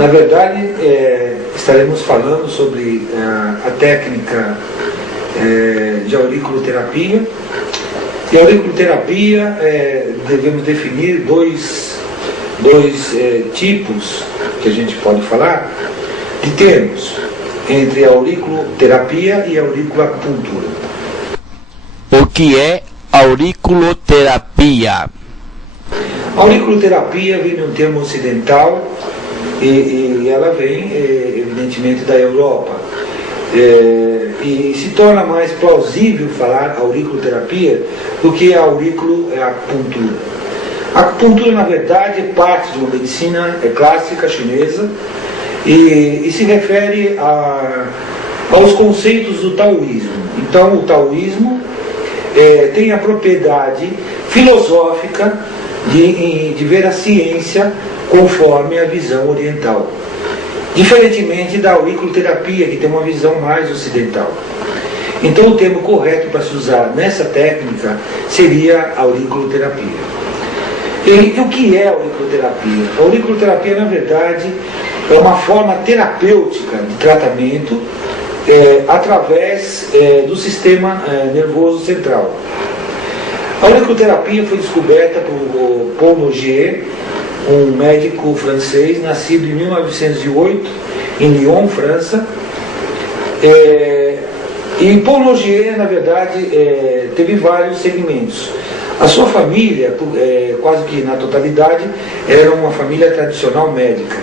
Na verdade, estaremos falando sobre a técnica de auriculoterapia. E a auriculoterapia, devemos definir dois tipos que a gente pode falar de termos entre a auriculoterapia e a auriculoacupuntura. O que é auriculoterapia? A auriculoterapia vem de um termo ocidental e ela vem, evidentemente, da Europa. E se torna mais plausível falar auriculoterapia do que a auriculoacupuntura. A acupuntura, na verdade, é parte de uma medicina clássica chinesa e se refere aos conceitos do taoísmo. Então, o taoísmo tem a propriedade filosófica de ver a ciência conforme a visão oriental, diferentemente da auriculoterapia, que tem uma visão mais ocidental. Então, o termo correto para se usar nessa técnica seria auriculoterapia. E o que é a auriculoterapia? A auriculoterapia, na verdade, é uma forma terapêutica de tratamento através do sistema nervoso central. A auriculoterapia foi descoberta por Paul Nogier, um médico francês, nascido em 1908, em Lyon, França. E Paul Nogier, na verdade, teve vários segmentos. A sua família, quase que na totalidade, era uma família tradicional médica.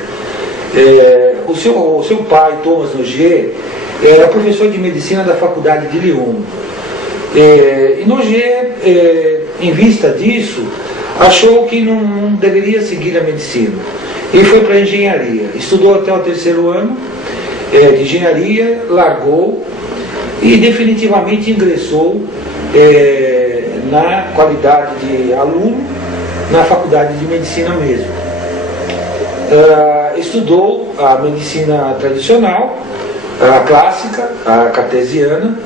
O seu pai, Thomas Nogier, era professor de medicina da faculdade de Lyon. E Nogier, em vista disso, achou que não deveria seguir a medicina. Ele foi para a engenharia, estudou até o 3º ano de engenharia, largou e definitivamente ingressou na qualidade de aluno na faculdade de medicina mesmo. Estudou a medicina tradicional, a clássica, a cartesiana,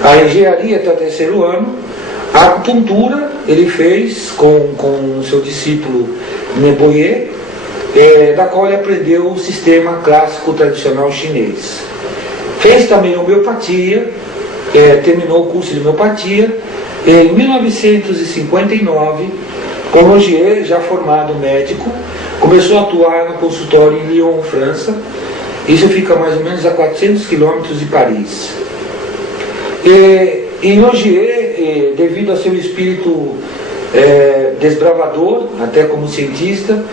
a engenharia até o 3º ano. A acupuntura ele fez com o seu discípulo Neboye, da qual ele aprendeu o sistema clássico tradicional chinês. Fez também homeopatia, terminou o curso de homeopatia. Em 1959, Paul Nogier, já formado médico, começou a atuar no consultório em Lyon, França. Isso fica mais ou menos a 400 quilômetros de Paris. E Nogier, devido a seu espírito desbravador, até como cientista,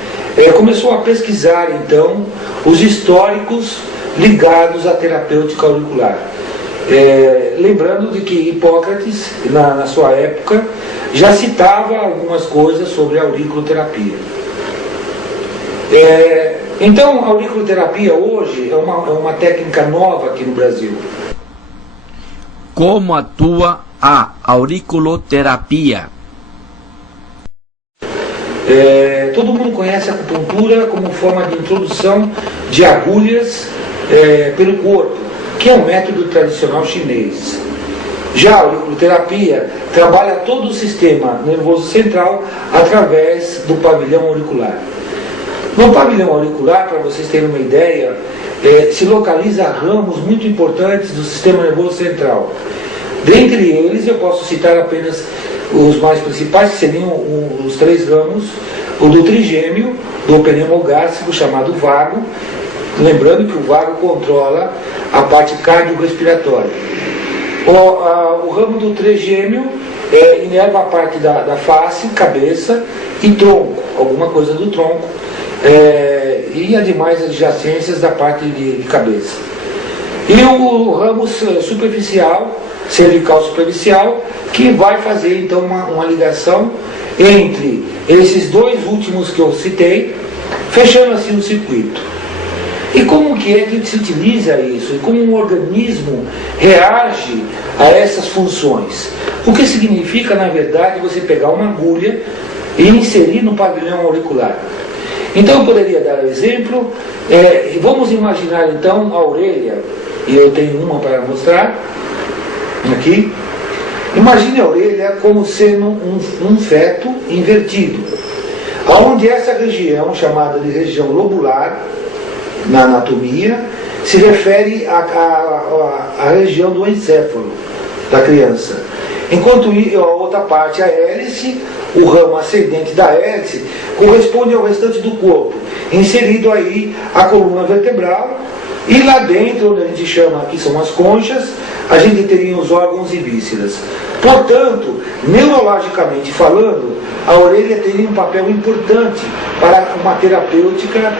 começou a pesquisar então os históricos ligados à terapêutica auricular. Lembrando de que Hipócrates, na sua época, já citava algumas coisas sobre a auriculoterapia. Então, a auriculoterapia hoje é uma técnica nova aqui no Brasil. Como atua a auriculoterapia? Todo mundo conhece a acupuntura como forma de introdução de agulhas pelo corpo, que é um método tradicional chinês. Já a auriculoterapia trabalha todo o sistema nervoso central através do pavilhão auricular. No pavilhão auricular, para vocês terem uma ideia, se localiza ramos muito importantes do sistema nervoso central. Dentre eles, eu posso citar apenas os mais principais, que seriam os 3 ramos: o do trigêmeo, do pneumogástrico, chamado vago, lembrando que o vago controla a parte cardiorrespiratória. O ramo do trigêmeo inerva a parte da face, cabeça e tronco, alguma coisa do tronco, e as demais adjacências da parte de cabeça. E o ramo superficial, cervical superficial, que vai fazer então uma ligação entre esses 2 últimos que eu citei, fechando assim o circuito. E como que é que se utiliza isso? E como um organismo reage a essas funções? O que significa, na verdade, você pegar uma agulha e inserir no pavilhão auricular. Então eu poderia dar o exemplo, vamos imaginar então a orelha, e eu tenho uma para mostrar, aqui. Imagine a orelha como sendo um feto invertido, onde essa região, chamada de região lobular, na anatomia, se refere à região do encéfalo da criança. Enquanto a outra parte, a hélice, o ramo ascendente da hélice, corresponde ao restante do corpo, inserido aí a coluna vertebral, e lá dentro, onde a gente chama, aqui são as conchas, a gente teria os órgãos e vísceras. Portanto, neurologicamente falando, a orelha teria um papel importante para uma terapêutica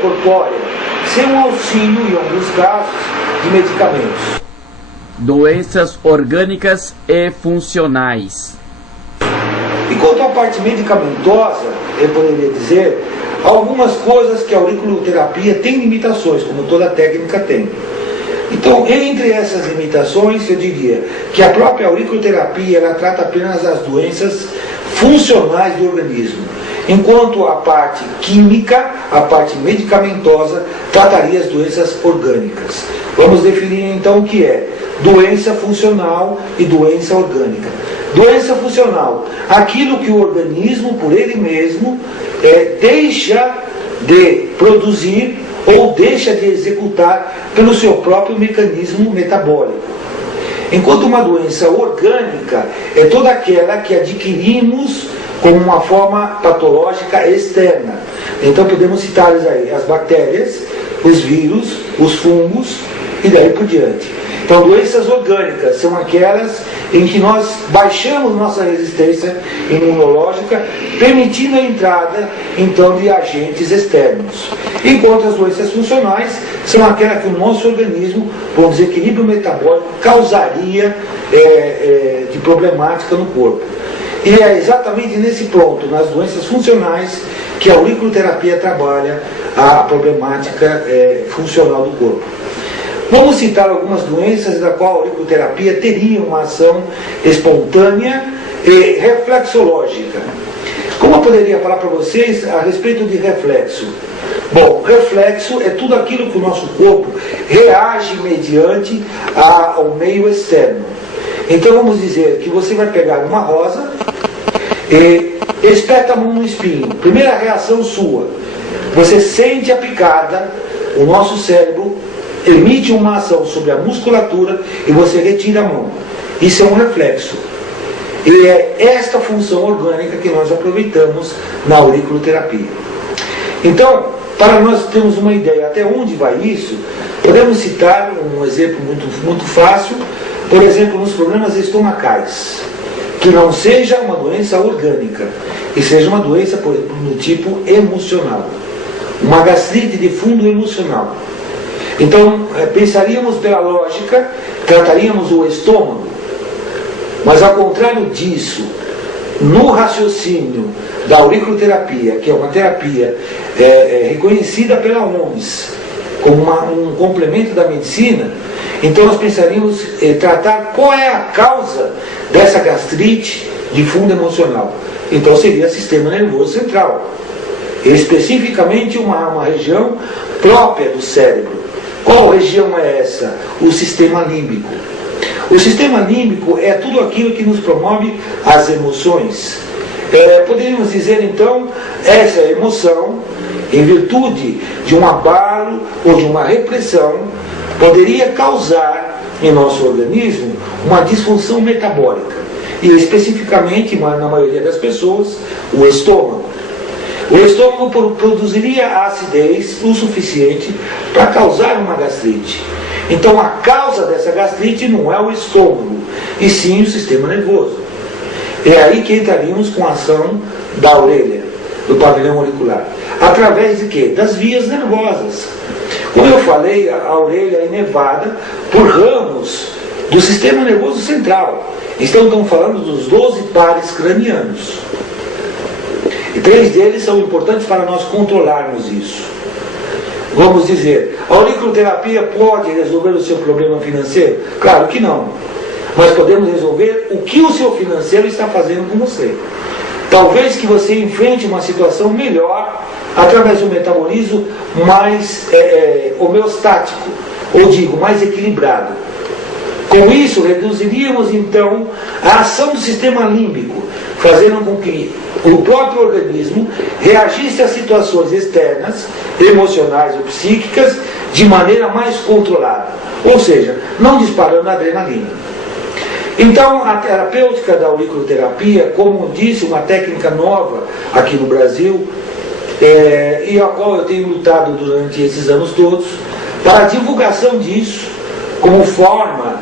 corpórea, sem um auxílio, em alguns casos, de medicamentos. Doenças orgânicas e funcionais. E quanto à parte medicamentosa, eu poderia dizer, algumas coisas que a auriculoterapia tem limitações, como toda técnica tem. Então, entre essas limitações, eu diria que a própria auriculoterapia, ela trata apenas as doenças funcionais do organismo, enquanto a parte química, a parte medicamentosa, trataria as doenças orgânicas. Vamos definir então o que é doença funcional e doença orgânica. Doença funcional, aquilo que o organismo, por ele mesmo, deixa de produzir ou deixa de executar pelo seu próprio mecanismo metabólico. Enquanto uma doença orgânica é toda aquela que adquirimos como uma forma patológica externa. Então podemos citar aí as bactérias, os vírus, os fungos e daí por diante. Então, doenças orgânicas são aquelas em que nós baixamos nossa resistência imunológica, permitindo a entrada, então, de agentes externos. Enquanto as doenças funcionais são aquelas que o nosso organismo, por desequilíbrio metabólico, causaria de problemática no corpo. E é exatamente nesse ponto, nas doenças funcionais, que a auriculoterapia trabalha a problemática funcional do corpo. Vamos citar algumas doenças da qual a auriculoterapia teria uma ação espontânea e reflexológica. Como eu poderia falar para vocês a respeito de reflexo? Bom, reflexo é tudo aquilo que o nosso corpo reage mediante ao meio externo. Então vamos dizer que você vai pegar uma rosa e espeta a mão no espinho. Primeira reação sua, você sente a picada, o nosso cérebro emite uma ação sobre a musculatura e você retira a mão. Isso é um reflexo. E é esta função orgânica que nós aproveitamos na auriculoterapia. Então, para nós termos uma ideia até onde vai isso, podemos citar um exemplo muito fácil, por exemplo, nos problemas estomacais, que não seja uma doença orgânica, e seja uma doença, por exemplo, do tipo emocional. Uma gastrite de fundo emocional. Então, pensaríamos pela lógica, trataríamos o estômago, mas ao contrário disso, no raciocínio da auriculoterapia, que é uma terapia reconhecida pela OMS como um complemento da medicina, então nós pensaríamos tratar qual é a causa dessa gastrite de fundo emocional. Então seria sistema nervoso central, especificamente uma região própria do cérebro. Qual região é essa? O sistema límbico. O sistema límbico é tudo aquilo que nos promove as emoções. Poderíamos dizer então, essa emoção, em virtude de um abalo ou de uma repressão, poderia causar em nosso organismo uma disfunção metabólica. E especificamente, na maioria das pessoas, o estômago. O estômago produziria acidez o suficiente para causar uma gastrite. Então a causa dessa gastrite não é o estômago, e sim o sistema nervoso. É aí que entraríamos com a ação da orelha, do pavilhão auricular. Através de quê? Das vias nervosas. Como eu falei, a orelha é inervada por ramos do sistema nervoso central. Então estamos falando dos 12 pares cranianos. E 3 deles são importantes para nós controlarmos isso. Vamos dizer, a auriculoterapia pode resolver o seu problema financeiro? Claro que não. Mas podemos resolver o que o seu financeiro está fazendo com você. Talvez que você enfrente uma situação melhor através de um metabolismo mais homeostático, ou digo, mais equilibrado. Com isso, reduziríamos então a ação do sistema límbico, fazendo com que o próprio organismo reagisse a situações externas, emocionais ou psíquicas, de maneira mais controlada, ou seja, não disparando adrenalina. Então, a terapêutica da auriculoterapia, como disse, uma técnica nova aqui no Brasil, e a qual eu tenho lutado durante esses anos todos, para a divulgação disso, como forma,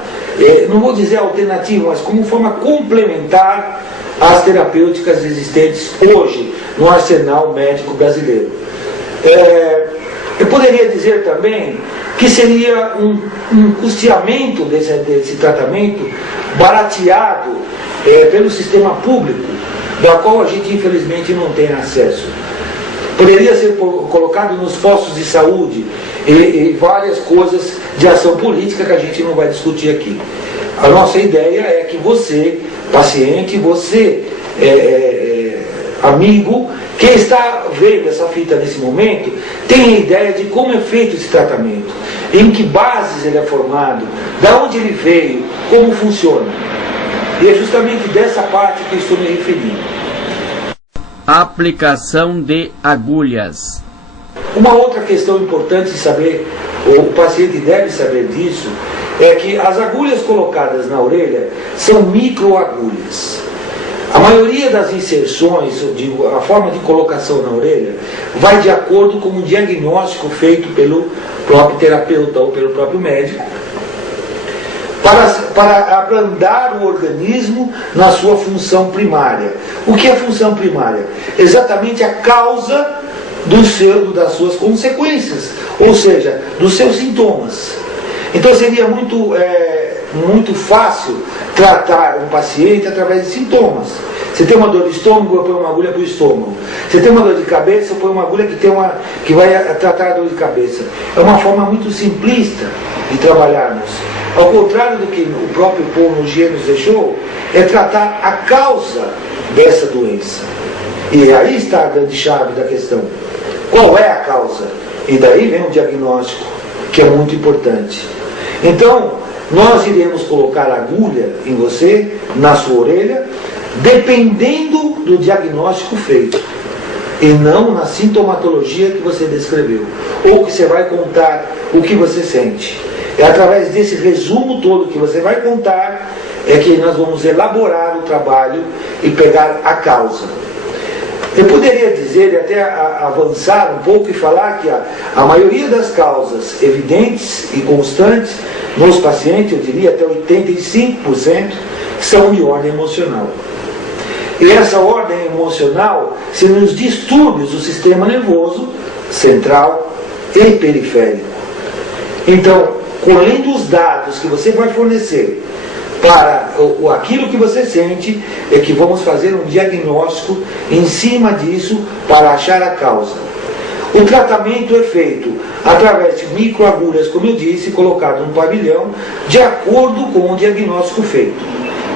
não vou dizer alternativa, mas como forma complementar às terapêuticas existentes hoje no arsenal médico brasileiro. Eu poderia dizer também que seria um custeamento desse tratamento barateado pelo sistema público, da qual a gente infelizmente não tem acesso. Poderia ser colocado nos postos de saúde e várias coisas de ação política que a gente não vai discutir aqui. A nossa ideia é que você, paciente, você, amigo, que está vendo essa fita nesse momento, tenha ideia de como é feito esse tratamento, em que bases ele é formado, de onde ele veio, como funciona. E é justamente dessa parte que eu estou me referindo. Aplicação de agulhas. Uma outra questão importante de saber, ou o paciente deve saber disso, é que as agulhas colocadas na orelha são microagulhas. A maioria das inserções, a forma de colocação na orelha, vai de acordo com o diagnóstico feito pelo próprio terapeuta ou pelo próprio médico, para abrandar o organismo na sua função primária. O que é função primária? Exatamente a causa das suas consequências, ou seja, dos seus sintomas. Então seria muito fácil tratar um paciente através de sintomas. Você tem uma dor de estômago, eu ponho uma agulha para o estômago. Você tem uma dor de cabeça, eu ponho uma agulha que vai tratar a dor de cabeça. É uma forma muito simplista de trabalharmos. Ao contrário do que o próprio Paul Nouget nos deixou, é tratar a causa dessa doença. E aí está a grande chave da questão. Qual é a causa? E daí vem o diagnóstico, que é muito importante. Então, nós iremos colocar agulha em você, na sua orelha, dependendo do diagnóstico feito, e não na sintomatologia que você descreveu, ou que você vai contar o que você sente. É através desse resumo todo que você vai contar é que nós vamos elaborar o trabalho e pegar a causa. Eu poderia dizer e até avançar um pouco e falar que a maioria das causas evidentes e constantes nos pacientes, eu diria até 85%, são de ordem emocional. E essa ordem emocional se nos distúrbios do sistema nervoso central e periférico. Então, colhendo os dados que você vai fornecer para aquilo que você sente, é que vamos fazer um diagnóstico em cima disso para achar a causa. O tratamento é feito através de microagulhas, como eu disse, colocado no pavilhão, de acordo com o diagnóstico feito.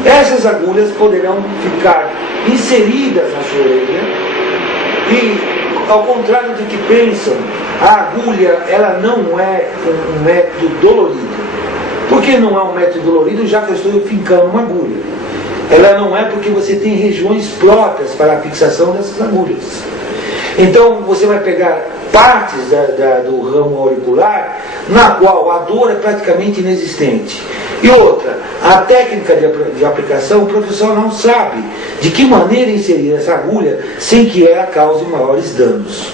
Essas agulhas poderão ficar inseridas na sua orelha e, ao contrário do que pensam, a agulha ela não é um método dolorido. Por que não é um método dolorido, já que eu estou fincando uma agulha? Ela não é porque você tem regiões próprias para a fixação dessas agulhas. Então você vai pegar partes do ramo auricular na qual a dor é praticamente inexistente. E outra, a técnica de aplicação, o professor não sabe de que maneira inserir essa agulha sem que ela cause maiores danos.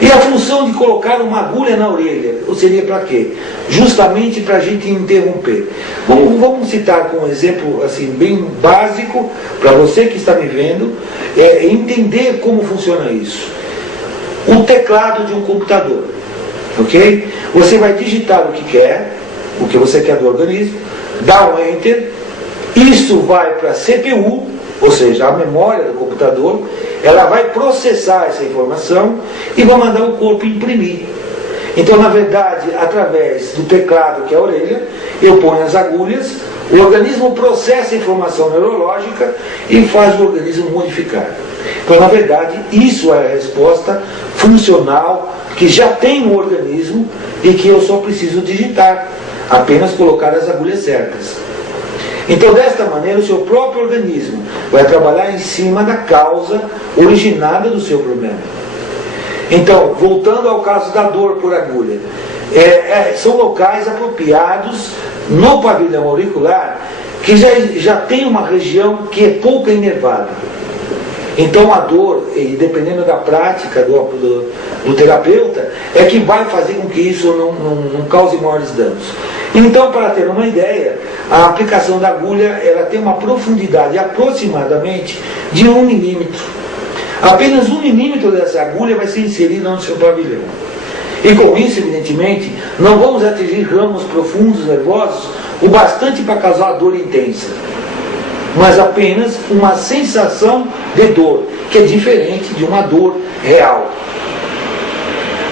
E a função de colocar uma agulha na orelha, seria para quê? Justamente para a gente interromper. Vamos citar com um exemplo assim, bem básico, para você que está me vendo, entender como funciona isso. O teclado de um computador, ok? Você vai digitar o que quer, o que você quer do organismo, dá um Enter, isso vai para a CPU, ou seja, a memória do computador, ela vai processar essa informação e vai mandar o corpo imprimir. Então, na verdade, através do teclado, que é a orelha, eu ponho as agulhas, o organismo processa a informação neurológica e faz o organismo modificar. Então, na verdade, isso é a resposta funcional que já tem no organismo e que eu só preciso digitar, apenas colocar as agulhas certas. Então, desta maneira, o seu próprio organismo vai trabalhar em cima da causa originada do seu problema. Então, voltando ao caso da dor por agulha, são locais apropriados no pavilhão auricular que já tem uma região que é pouco inervada. Então a dor, e dependendo da prática do terapeuta, é que vai fazer com que isso não cause maiores danos. Então, para ter uma ideia, a aplicação da agulha ela tem uma profundidade aproximadamente de 1 milímetro. Apenas 1 milímetro dessa agulha vai ser inserida no seu pavilhão. E com isso, evidentemente, não vamos atingir ramos profundos, nervosos, o bastante para causar dor intensa, mas apenas uma sensação de dor, que é diferente de uma dor real.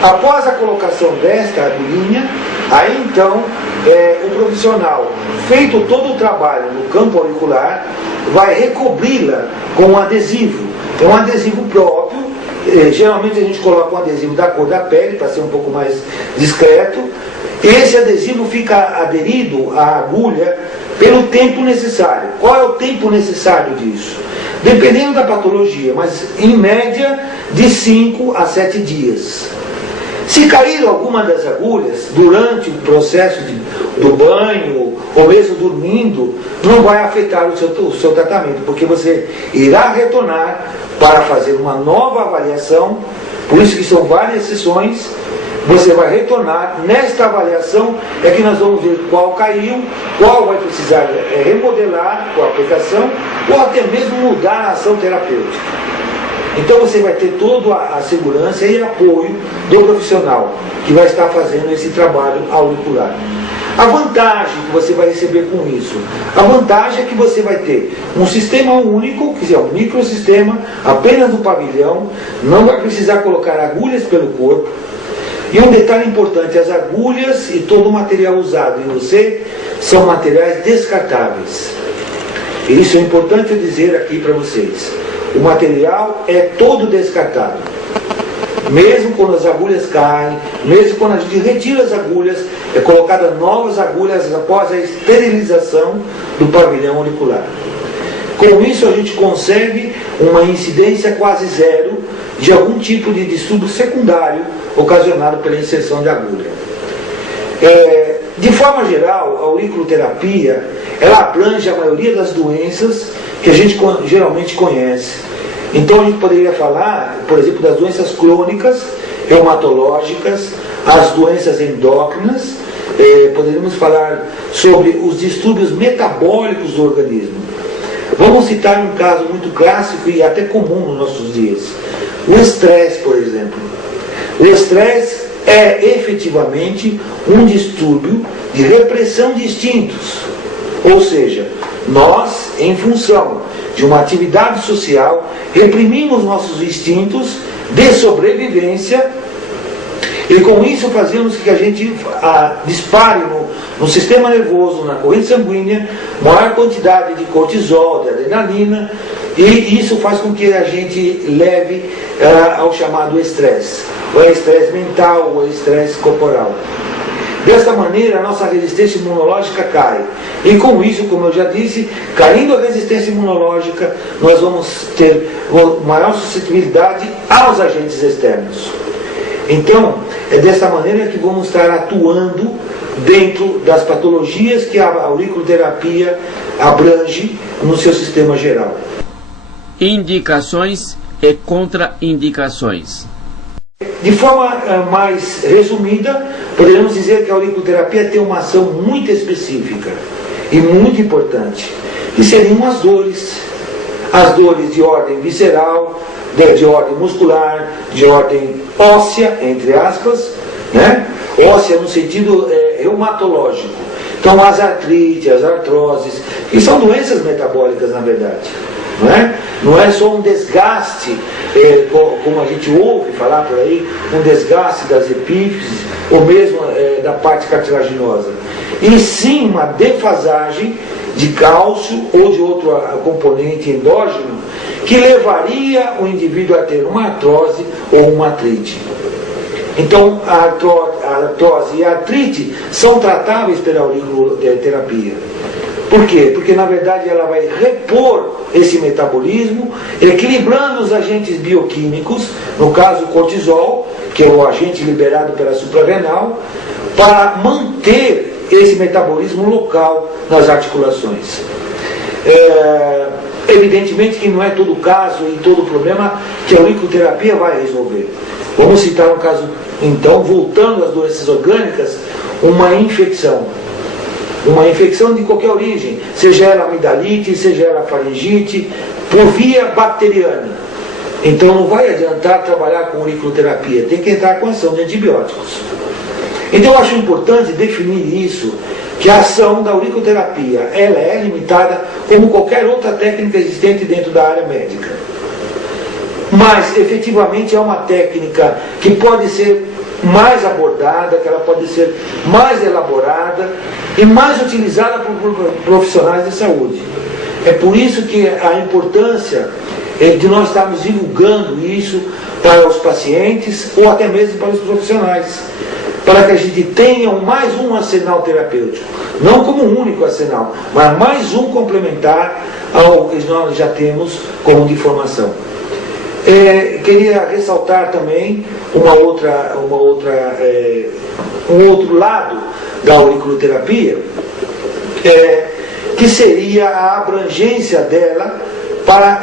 Após a colocação desta agulhinha, aí então o profissional, feito todo o trabalho no campo auricular, vai recobri-la com um adesivo. É um adesivo próprio, geralmente a gente coloca um adesivo da cor da pele, para ser um pouco mais discreto. Esse adesivo fica aderido à agulha pelo tempo necessário. Qual é o tempo necessário disso? Dependendo da patologia, mas em média de 5 a 7 dias. Se cair alguma das agulhas durante o processo do banho, ou mesmo dormindo, não vai afetar o seu tratamento, porque você irá retornar para fazer uma nova avaliação, por isso que são várias sessões. Você vai retornar, nesta avaliação é que nós vamos ver qual caiu, qual vai precisar remodelar com a aplicação, ou até mesmo mudar a ação terapêutica. Então você vai ter toda a segurança e apoio do profissional que vai estar fazendo esse trabalho auricular. A vantagem que você vai receber com isso, a vantagem é que você vai ter um sistema único, que é um microsistema, apenas no pavilhão, não vai precisar colocar agulhas pelo corpo. E um detalhe importante, as agulhas e todo o material usado em você são materiais descartáveis. E isso é importante eu dizer aqui para vocês. O material é todo descartado. Mesmo quando as agulhas caem, mesmo quando a gente retira as agulhas, é colocada novas agulhas após a esterilização do pavilhão auricular. Com isso a gente consegue uma incidência quase zero de algum tipo de distúrbio secundário ocasionado pela inserção de agulha. De forma geral, a auriculoterapia ela abrange a maioria das doenças que a gente geralmente conhece. Então a gente poderia falar, por exemplo, das doenças crônicas, reumatológicas, as doenças endócrinas, poderíamos falar sobre os distúrbios metabólicos do organismo. Vamos citar um caso muito clássico e até comum nos nossos dias. O estresse, por exemplo. O estresse é efetivamente um distúrbio de repressão de instintos. Ou seja, nós, em função de uma atividade social, reprimimos nossos instintos de sobrevivência e com isso fazemos que a gente dispare no sistema nervoso, na corrente sanguínea, maior quantidade de cortisol, de adrenalina, e isso faz com que a gente leve ao chamado estresse, ou é estresse mental, ou é estresse corporal. Desta maneira, a nossa resistência imunológica cai. E com isso, como eu já disse, caindo a resistência imunológica, nós vamos ter maior suscetibilidade aos agentes externos. Então, é desta maneira que vamos estar atuando dentro das patologias que a auriculoterapia abrange no seu sistema geral. Indicações e contraindicações. De forma mais resumida, poderíamos dizer que a auriculoterapia tem uma ação muito específica e muito importante, que seriam as dores de ordem visceral, de ordem muscular, de ordem óssea, entre aspas, né? Óssea no sentido reumatológico. Então as artrites, as artroses, que são doenças metabólicas na verdade. Não é só um desgaste, como a gente ouve falar por aí, um desgaste das epífises, ou mesmo da parte cartilaginosa, e sim uma defasagem de cálcio ou de outro componente endógeno que levaria o indivíduo a ter uma artrose ou uma artrite. Então a artrose e a artrite são tratáveis pela auriculoterapia. Por quê? Porque na verdade ela vai repor esse metabolismo, equilibrando os agentes bioquímicos, no caso o cortisol, que é o agente liberado pela suprarrenal, para manter esse metabolismo local nas articulações. Evidentemente que não é todo caso e todo problema que a auriculoterapia vai resolver. Vamos citar um caso, então, voltando às doenças orgânicas, uma infecção. Uma infecção de qualquer origem, seja ela amidalite, seja ela faringite, por via bacteriana. Então não vai adiantar trabalhar com auriculoterapia, tem que entrar com ação de antibióticos. Então eu acho importante definir isso, que a ação da auriculoterapia ela é limitada como qualquer outra técnica existente dentro da área médica. Mas efetivamente é uma técnica que pode ser mais abordada, que ela pode ser mais elaborada e mais utilizada por profissionais de saúde. É por isso que a importância de nós estarmos divulgando isso para os pacientes ou até mesmo para os profissionais, para que a gente tenha mais um arsenal terapêutico, não como um único arsenal, mas mais um complementar ao que nós já temos como de formação. Queria ressaltar também um outro lado da auriculoterapia, que seria a abrangência dela para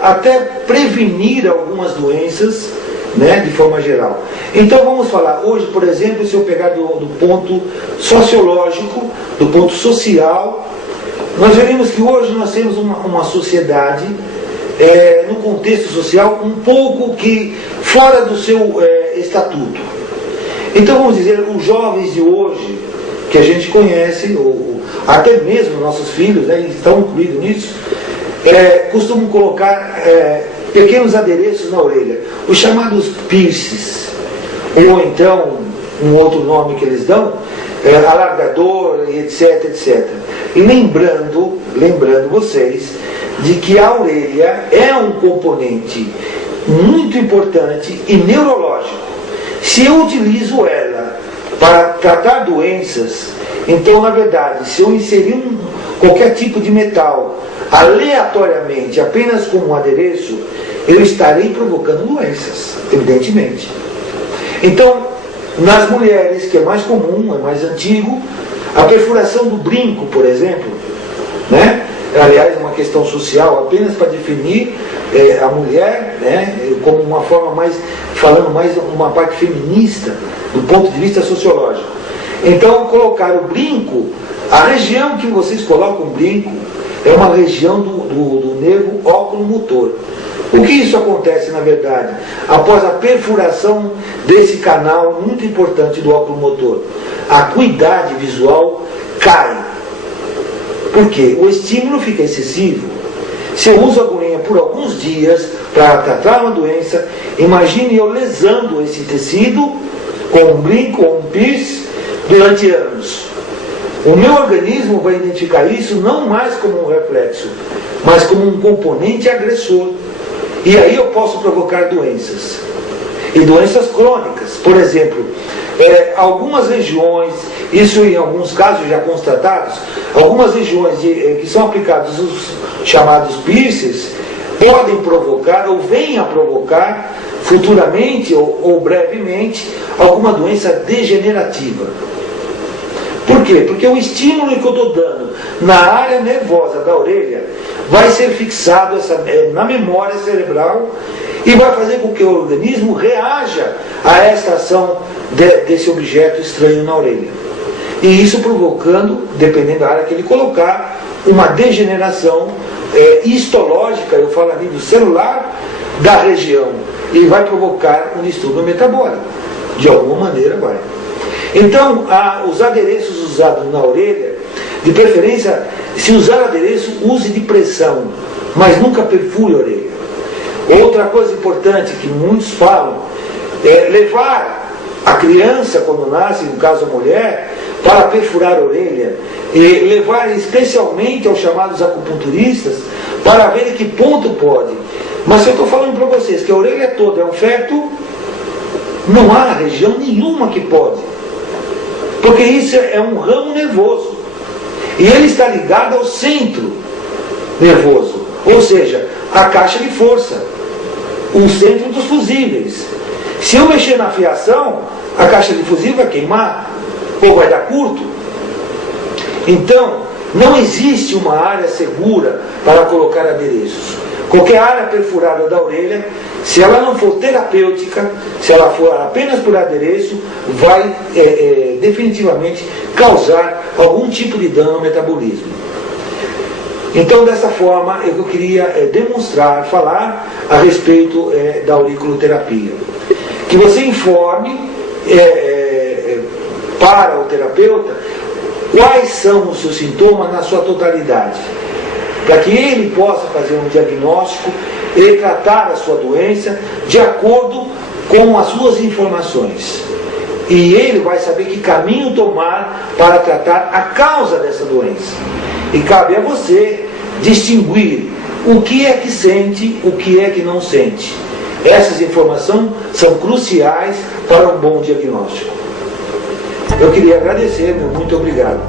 até prevenir algumas doenças, né, de forma geral. Então vamos falar hoje, por exemplo, se eu pegar do ponto sociológico, do ponto social, nós veremos que hoje nós temos uma sociedade no contexto social um pouco que fora do seu estatuto. Então vamos dizer, os jovens de hoje que a gente conhece, ou até mesmo nossos filhos, né, estão incluídos nisso, costumam colocar pequenos adereços na orelha, os chamados piercings, ou então um outro nome que eles dão, alargador, etc, etc. E lembrando vocês de que a orelha é um componente muito importante e neurológico. Se eu utilizo ela para tratar doenças, então na verdade, se eu inserir qualquer tipo de metal aleatoriamente, apenas como um adereço, eu estarei provocando doenças, evidentemente. Então, nas mulheres, que é mais comum, é mais antigo, a perfuração do brinco, por exemplo, né? Aliás, é uma questão social, apenas para definir a mulher, né, como uma forma mais, falando mais uma parte feminista, do ponto de vista sociológico. Então, colocar o brinco, a região que vocês colocam o brinco, é uma região do nervo óculo-motor. O que isso acontece, na verdade? Após a perfuração desse canal muito importante do óculo-motor, a acuidade visual cai. Por quê? O estímulo fica excessivo. Se eu uso a agonia por alguns dias para tratar uma doença, imagine eu lesando esse tecido com um brinco ou um piercing durante anos. O meu organismo vai identificar isso não mais como um reflexo, mas como um componente agressor. E aí eu posso provocar doenças. E doenças crônicas. Por exemplo, algumas regiões, isso em alguns casos já constatados, algumas regiões que são aplicados os chamados piercings, podem provocar ou vêm a provocar futuramente ou brevemente alguma doença degenerativa. Por quê? Porque o estímulo que eu estou dando na área nervosa da orelha vai ser fixado na memória cerebral e vai fazer com que o organismo reaja a esta ação desse objeto estranho na orelha. E isso provocando, dependendo da área que ele colocar, uma degeneração histológica, eu falo a nível celular, da região. E vai provocar um distúrbio metabólico. De alguma maneira vai. Então, os adereços usados na orelha, de preferência, se usar adereço, use de pressão, mas nunca perfure a orelha. Outra coisa importante que muitos falam é levar a criança, quando nasce, no caso a mulher, para perfurar a orelha, e levar especialmente aos chamados acupunturistas para ver em que ponto pode. Mas eu estou falando para vocês que a orelha toda é um feto, não há região nenhuma que pode. Porque isso é um ramo nervoso. E ele está ligado ao centro nervoso, ou seja, a caixa de força, o centro dos fusíveis. Se eu mexer na fiação, a caixa de fusível vai queimar, ou vai dar curto. Então, não existe uma área segura para colocar adereços. Qualquer área perfurada da orelha, se ela não for terapêutica, se ela for apenas por adereço, vai definitivamente causar algum tipo de dano ao metabolismo. Então, dessa forma, eu queria demonstrar, falar a respeito da auriculoterapia. Que você informe para o terapeuta quais são os seus sintomas na sua totalidade, para que ele possa fazer um diagnóstico e tratar a sua doença de acordo com as suas informações. E ele vai saber que caminho tomar para tratar a causa dessa doença. E cabe a você distinguir o que é que sente, o que é que não sente. Essas informações são cruciais para um bom diagnóstico. Eu queria agradecer, meu muito obrigado.